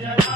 yeah